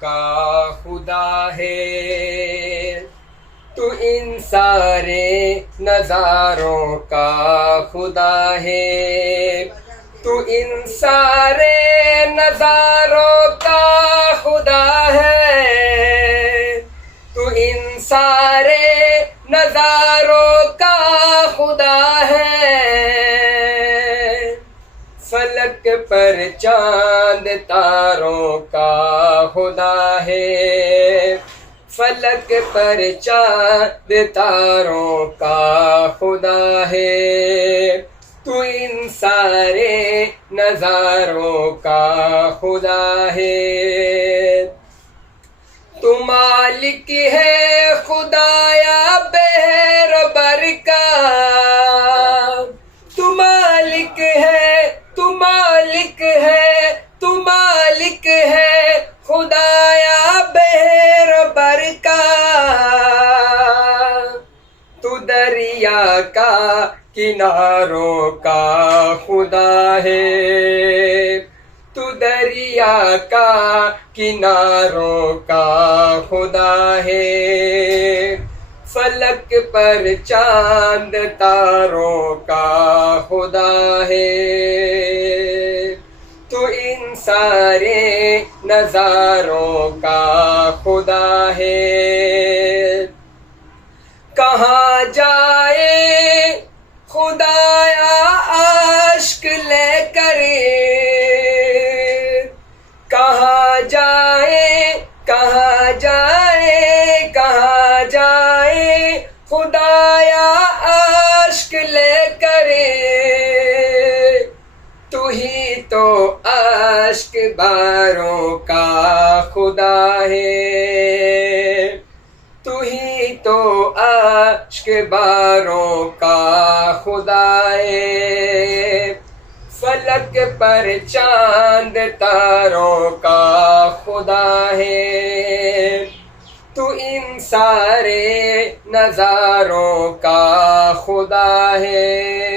کا خدا ہے، تو ان سارے نظاروں کا خدا ہے، تو ان سارے نظاروں کا خدا ہے، تو ان سارے نظاروں کا خدا ہے۔ فلک پر چاند تاروں کا خدا ہے، فلک پر چاند تاروں کا خدا ہے، تو ان سارے نظاروں کا خدا ہے۔ تو مالک ہے خدایا بحر بر کا، تو مالک ہے، تو مالک ہے، تو مالک ہے خدایا بحر بر کا، تو دریا کا کناروں کا خدا ہے، تو دریا کا کناروں کا خدا ہے، فلک پر چاند تاروں کا خدا ہے، تو ان سارے نظاروں کا خدا ہے۔ کہاں جائے خدایا عاشق لے کر، کہاں جائے، کہاں جائے، کہاں جائے خدایا عاشق لے کر، تو ہی تو عاشق باروں کا خدا ہے، تو ہی تو عاشق باروں کا خدا ہے، فلک پر چاند تاروں کا خدا ہے، تو ان سارے نظاروں کا خدا ہے۔